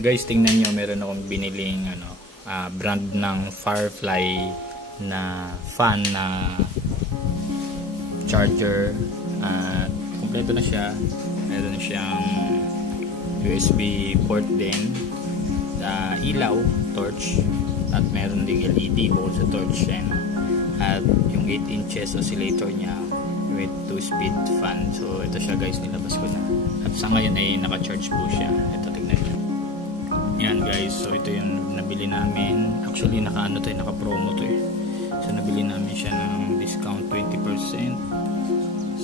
Guys, tingnan nyo, meron akong biniling brand ng Firefly na fan na charger. Kompleto na siya. Meron siyang USB port din, ilaw, torch, at meron ding LED bukod sa torch yan. At yung 8 inches oscillator niya with 2-speed fan. So ito siya guys, nilabas ko na. At sa ngayon ay naka-charge po siya. Ito, tignan nyo. Yan guys, so ito yung nabili namin. Actually naka-promo to eh. So nabili namin siya ng discount 20%.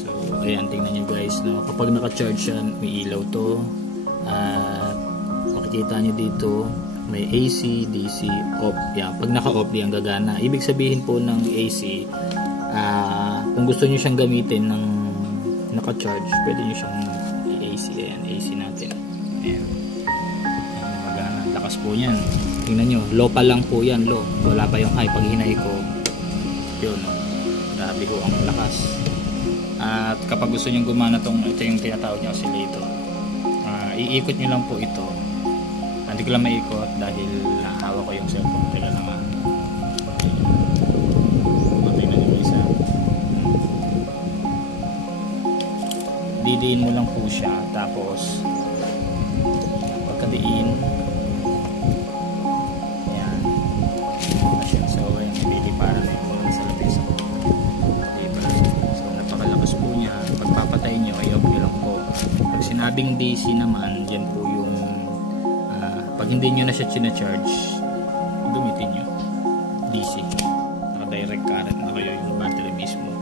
So ayan, tingnan nyo guys, no? Kapag naka-charge siya, may ilaw to. Makikita nyo dito may AC, DC, off. Yan, pag naka-off di ang gagana. Ibig sabihin po ng AC, kung gusto nyo siyang gamitin ng naka-charge, pwede nyo siyang i-AC. Ayan, AC natin. Ayan. Ayan, magana. Lakas po yan. Tingnan nyo, low pa lang po yan, low. Wala pa yung high. Pag hinay ko, yun, no? Grabe ko ang lakas. At kapag gusto nyo gumana ito yung tinatawag nyo oscillator. Iikot nyo lang po ito. Hindi ko lang maikot dahil hawak ko yung cellphone. Teka lang nga. Tingnan nyo guys ha. Didiin mo lang po siya. Tapos pagkadiin, yan. So hindi para na yung sa labis. So napakalakas po niya. Pagpapatay nyo ay off nyo lang po. Pag sinabing DC naman, yan po yung pag hindi nyo na siya charge, gamitin nyo DC. Naka-direct current na kayo yung battery mismo.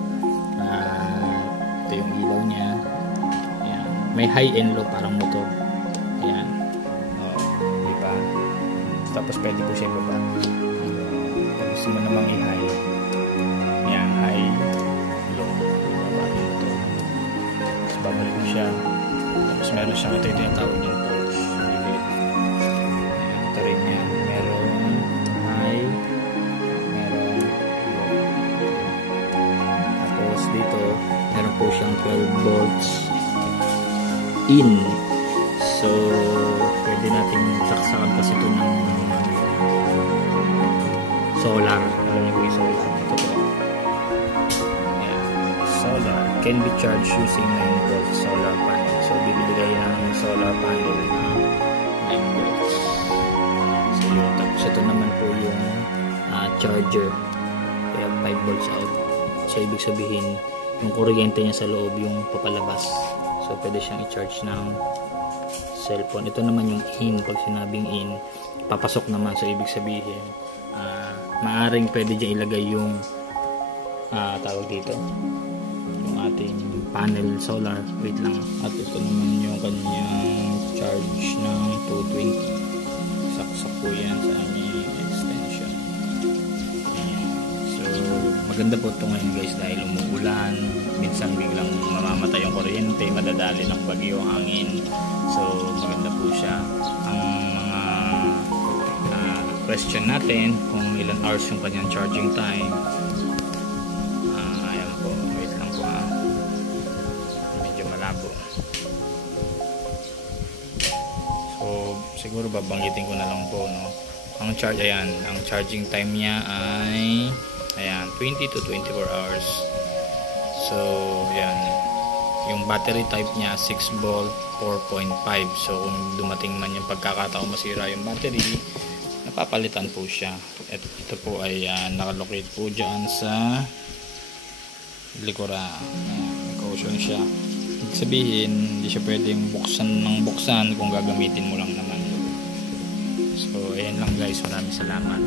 Ito yung ilaw nya. Ayan. May high and low, parang motor. Ayan. Diba? Tapos pwede po siya ibaba. Pag gusto mo namang i-high, ayan, high, low, ibaba yung motor. Tapos babalik mo siya. Tapos meron siyang ito yung tinatawag yung torch. Ito rin yan. Meron high, meron low. Tapos dito, meron po siyang 12 volts in. So, pwede natin saksakan kasi ito ng solar. Alam niyo po yung solar. Ito po. Ayan. Solar can be charged using 9 volts solar panel. So, bibili kayo ng solar panel na 9 volts. So, yun. Tapos ito naman po yung charger. Kaya 5 volts out. So, ibig sabihin, yung kuryente niya sa loob yung papalabas. So, pwede siyang i-charge ng cellphone. Ito naman yung in. Pag sinabing in, papasok naman. So, ibig sabihin, maaring pwede dyan ilagay yung tawag dito, yung ating panel solar. Wait lang. At ito naman yung kanyang charge ng 220. Saksak po yan sa aming extension. So, maganda po ito ngayon guys dahil umuulan. Minsan biglang mamamatay yung kuryente, madadali ng bagyo ang hangin. So, maganda po siya. Ang mga question natin kung ilan hours yung kanyang charging time. Ayan po, wait lang po medyo malabo. So, siguro babanggitin ko na lang po, no? Ang charging time niya ay ayan, 20 to 24 hours. So, yan. Yung battery type niya 6 volt 4.5. So, kung dumating man yung pagkakataon masira yung battery, napapalitan po siya. Ito po ay nakalocate po dyan sa likuran. May caution siya. Ibig sabihin, hindi siya pwedeng buksan ng buksan kung gagamitin mo lang naman. So, ayan lang guys. Maraming salamat.